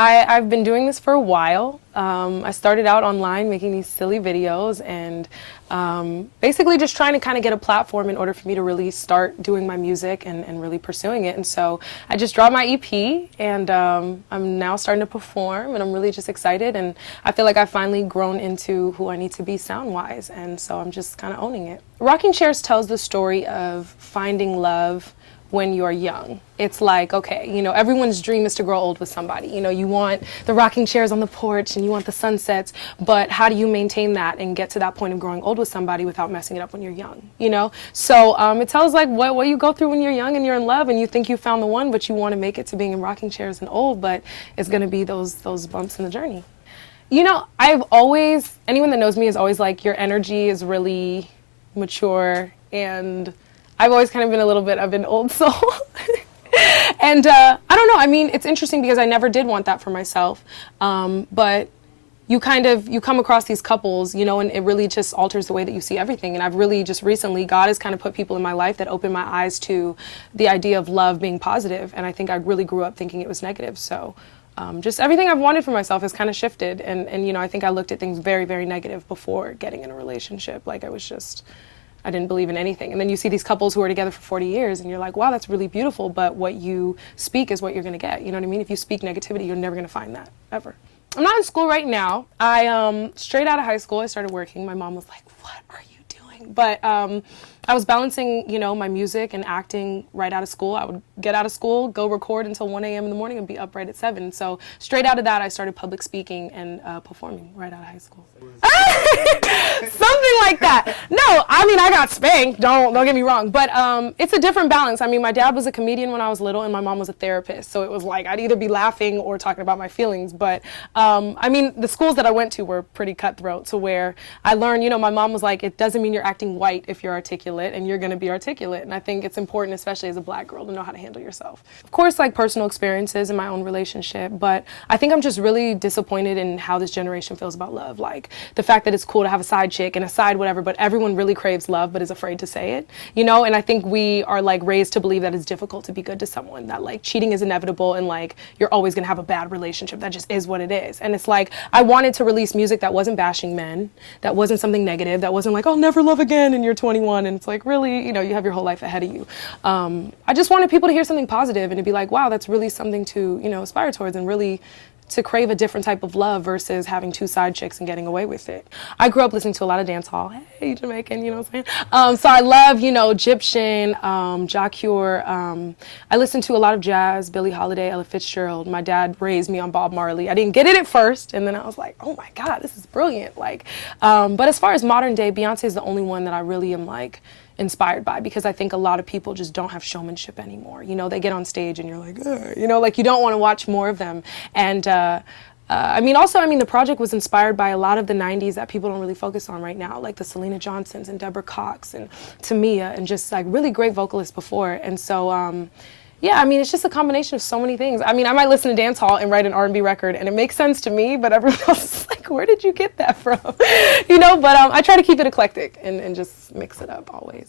I've been doing this for a while. I started out online making these silly videos and basically just trying to kind of get a platform in order for me to really start doing my music and really pursuing it. And so I just dropped my EP and I'm now starting to perform and I'm really just excited, and I feel like I've finally grown into who I need to be sound-wise, and so I'm just kind of owning it. Rocking Chairs tells the story of finding love when you're young. It's like, okay, you know, everyone's dream is to grow old with somebody. You know, you want the rocking chairs on the porch and you want the sunsets, but how do you maintain that and get to that point of growing old with somebody without messing it up when you're young, you know? So it tells like what you go through when you're young and you're in love and you think you found the one, but you want to make it to being in rocking chairs and old, but it's gonna be those bumps in the journey. You know, anyone that knows me is always like, your energy is really mature, and I've always kind of been a little bit of an old soul. And I don't know, I mean, it's interesting because I never did want that for myself. But you come across these couples, you know, and it really just alters the way that you see everything. And I've really just recently, God has kind of put people in my life that opened my eyes to the idea of love being positive. And I think I really grew up thinking it was negative. So just everything I've wanted for myself has kind of shifted. And, you know, I think I looked at things very, very negative before getting in a relationship. Like I didn't believe in anything. And then you see these couples who are together for 40 years and you're like, wow, that's really beautiful, but what you speak is what you're gonna get. You know what I mean? If you speak negativity, you're never gonna find that, ever. I'm not in school right now. Straight out of high school, I started working. My mom was like, what are you doing? But I was balancing, you know, my music and acting right out of school. I would get out of school, go record until 1 a.m. in the morning and be up right at 7. So straight out of that, I started public speaking and performing right out of high school. Something like that. No, I mean, I got spanked, don't get me wrong, but it's a different balance. I mean, my dad was a comedian when I was little and my mom was a therapist, so it was like I'd either be laughing or talking about my feelings, but I mean, the schools that I went to were pretty cutthroat, to where I learned, you know, my mom was like, it doesn't mean you're acting white if you're articulate, and you're gonna be articulate, and I think it's important, especially as a black girl, to know how to handle yourself. Of course, like personal experiences in my own relationship, but I think I'm just really disappointed in how this generation feels about love. Like the fact that it's cool to have a side chick and a side whatever, but everyone really craves love but is afraid to say it, you know? And I think we are like raised to believe that it's difficult to be good to someone, that like cheating is inevitable and like you're always gonna have a bad relationship. That just is what it is. And it's like, I wanted to release music that wasn't bashing men, that wasn't something negative, that wasn't like, I'll never love again and you're 21, and it's like, really, you know, you have your whole life ahead of you. I just wanted people to hear something positive and to be like, wow, that's really something to, you know, aspire towards, and really to crave a different type of love versus having two side chicks and getting away with it. I grew up listening to a lot of dance hall. Hey, Jamaican, you know what I'm saying? So I love, you know, Egyptian, Jacure. I listened to a lot of jazz, Billie Holiday, Ella Fitzgerald. My dad raised me on Bob Marley. I didn't get it at first, and then I was like, oh my God, this is brilliant. Like, but as far as modern day, Beyonce is the only one that I really am like inspired by, because I think a lot of people just don't have showmanship anymore. You know, they get on stage and you're like, ugh, you know, like you don't want to watch more of them. And I mean, the project was inspired by a lot of the 90s that people don't really focus on right now, like the Selena Johnsons and Deborah Cox and Tamia, and just like really great vocalists before. And so, yeah, I mean, it's just a combination of so many things. I mean, I might listen to dance hall and write an R&B record, and it makes sense to me, but everyone else is like, where did you get that from? You know, but I try to keep it eclectic and just mix it up always.